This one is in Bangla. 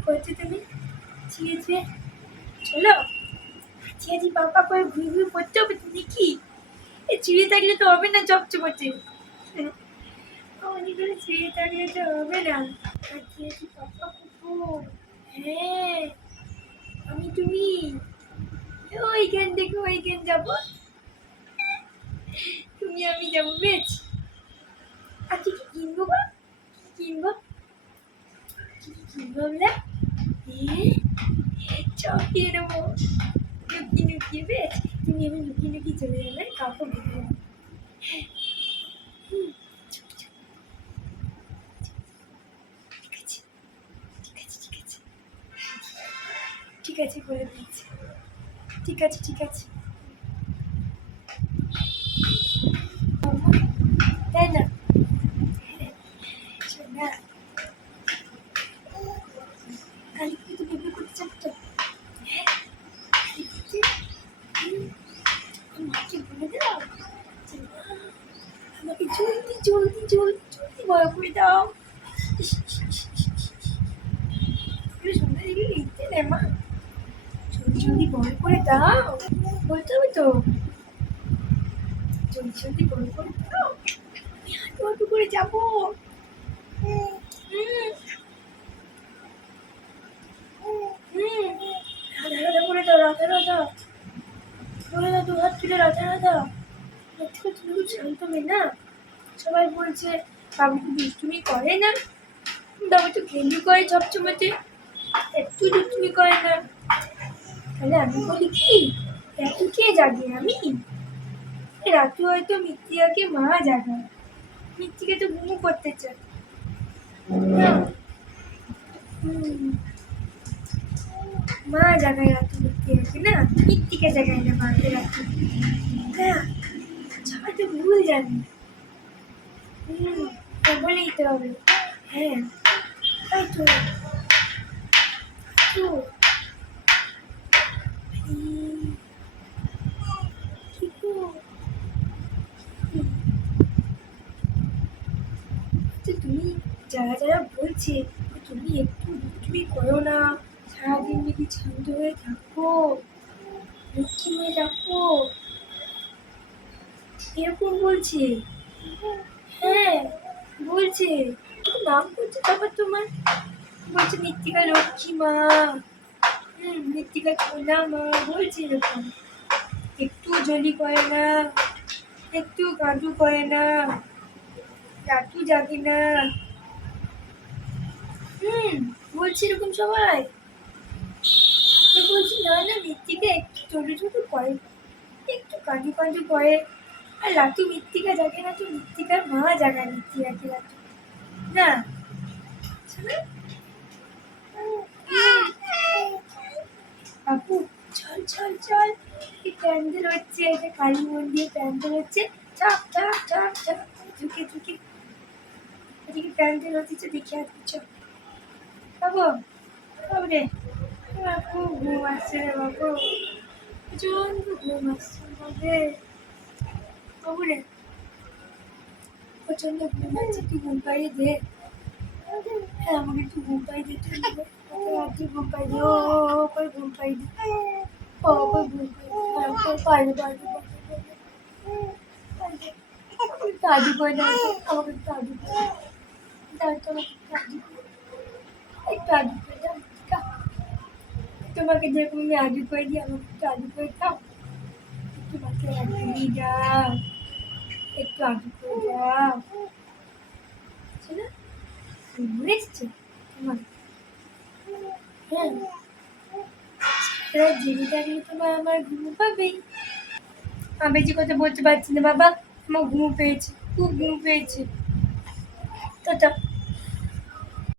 করছ তুমি? ছিয়ে ছিয়ে চলো। ছিয়ে ছি পাপা করে ঘুরে ঘুরে পড়তে হবে তো দেখি। এ, ছিঁড়ে থাকলে তো হবে না চপচপচে অনেক করে ছিঁড়ে থাকলে তো হবে না। আর ছিয়ে ছি পাপা কুকুর হ্যাঁ। আমি তুমি। ওইখান থেকে ওইখান যাব। তুমি আমি যাব, বেশ। আজকে কি কিনবো গো? কি কিনবো? কি কি কিনবো আমরা? চপ কিনে নেব লুকিয়ে লুকিয়ে বেশ তুমি আমি লুকিয়ে লুকিয়ে চলে যাবে কাউকে চুপ, চুপ। ঠিক আছে বলে দিচ্ছি ঠিক আছে ঠিক আছে তাই না জলদি বড় করে দাও। সন্ধ্যা দিকে লিখতে নেই মা। জলদি জলদি করে দাও, বলতে হবে তো। জলদি জলদি বড় করে দাও হাঁটু হাঁটু করে যাব। করে দাও, রাধা রাধা। বলে দাও, দু হাত তুলে রাধা রাধা। দেখো তুমি খুব শান্ত মেয়ে না। সবাই বলছে, বাবু তো দুষ্টুমি করে না? বাবু তো ঘেন্ডু করে চপচমাতে একটু দুষ্টুমি করে না। তাহলে আমি বলি কি? রাতু কে জাগে আমি? রাতু হয়তো মৃত্তিকাকে মা জাগায় মৃত্তিকা তো ঘুমু করতে চায়। মা জাগায় রাতু মৃত্তিকাকে না? মৃত্তিকা জাগায় না মাকে রাতু না সবাই তো ভুল জানে। হুম তা বলেই তো হবে হ্যাঁ? হুম। আচ্ছা তুমি যারা যারা বলছে তুমি একটু দুষ্টুমি করো না, সারাদিন যদি শান্ত হয়ে থাকো লক্ষ্মী হয়ে থাকো এরকম বলছে হ্যাঁ বলছে। নাম করছে তারপর তোমার? বলছে মৃত্তিকা লক্ষ্মী মা। হুম, মৃত্তিকা সোনা মা, বলছে এরকম। একটু জলি করে না, একটু কাঁদু করে না, রাতু জাগে না। হুম, বলছি এরকম সবাই। বলছি, না না, মৃত্তিকা একটু ছোট ছোট করে একটু কাঁদু কাঁদু করে আর লাটু মৃত্তিকা জাগে না তো মৃত্তিকার মা জাগায় মৃত্তিকাকে লাটু না? শোনো? বাবু চল চল চল। এই প্যান্ডেল হচ্ছে এটা কালী মন্দির প্যান্ডেল হচ্ছে। চাপ চাপ চাপ চাপ ঢুকে ঢুকে এদিকে প্যান্ডেল হচ্ছে, দেখে আসবি চল বাবু বাবু রে। খুব ঘুম আসছে রে, বাবু। প্রচণ্ড ঘুম আসছে, বাবু বাবু রে প্রচণ্ড ঘুম আসছে একটু ঘুম পাইয়ে দে হ্যাঁ আমাকে একটু ঘুম পাইয়ে দে তুই রাত্রে ঘুম পাই দে ও ও, ও করে ঘুম পাই দে ও করে ঘুম পাই দে হ্যাঁ, পাইলে পাইলে একটু আজু করে দাও তো, আমাকে একটু আজু করে দাও দাও তো আমাকে একটু আজু করে দাও। একটু আজু করে দাও দাও। তোমাকে যেরকম আমি আজু করে দিই আমাকে একটু আজু করে দাও একটু মাথায় রাখতে নিয়ে যাও একটু আগে এসছে হ্যাঁ। তোমার আমার ঘুম পাবেই আমি যে কথা বলতে পারছি না বাবা, আমার ঘুম পেয়েছে, খুব ঘুম পেয়েছে। টাটা।